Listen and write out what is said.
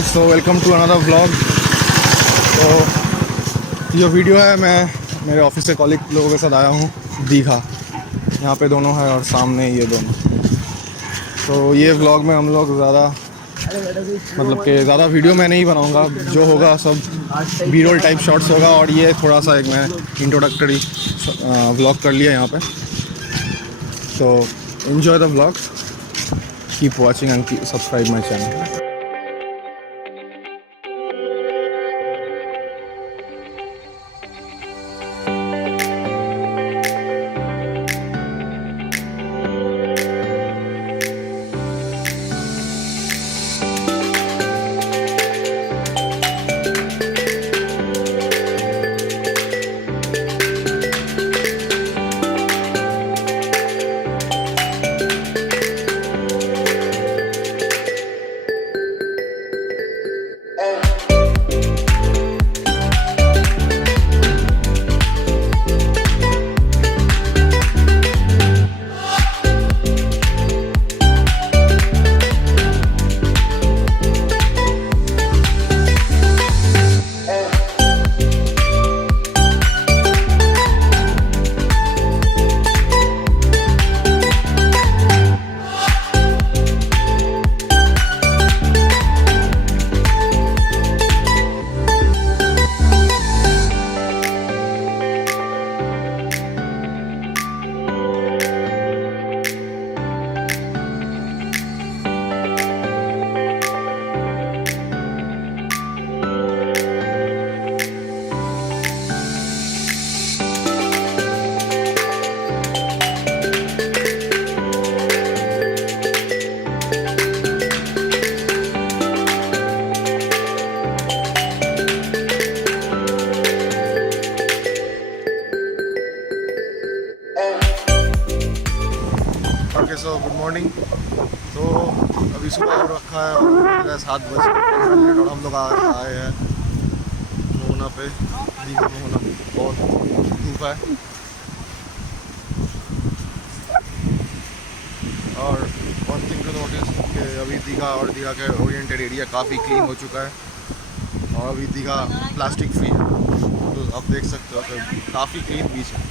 Guys, so welcome to another vlog. तो जो वीडियो है, मैं मेरे ऑफिस से कॉलीग लोगों के साथ आया हूँ दीघा। यहाँ पे दोनों है और सामने ये दोनों। तो ये व्लॉग में हम लोग ज़्यादा मतलब कि ज़्यादा वीडियो मैं नहीं बनाऊँगा, जो होगा सब बी रोल टाइप शॉट्स होगा। और ये थोड़ा सा एक मैं इंट्रोडक्टरी व्लॉग कर लिया यहाँ पे। तो enjoy the vlog, keep watching and subscribe my channel. Okay, so good morning. तो अभी सुबह हो रखा है और 7 बज और हम लोग आए हैं मोहना पे, दीघा मोहना। बहुत धूप है और वन थिंग टू नोटिस कि अभी दीघा और दीघा के ओरिएंटेड एरिया काफ़ी क्लीन हो चुका है और अभी दीघा प्लास्टिक फ्री है। तो आप देख सकते हो कि काफ़ी क्लीन बीच है।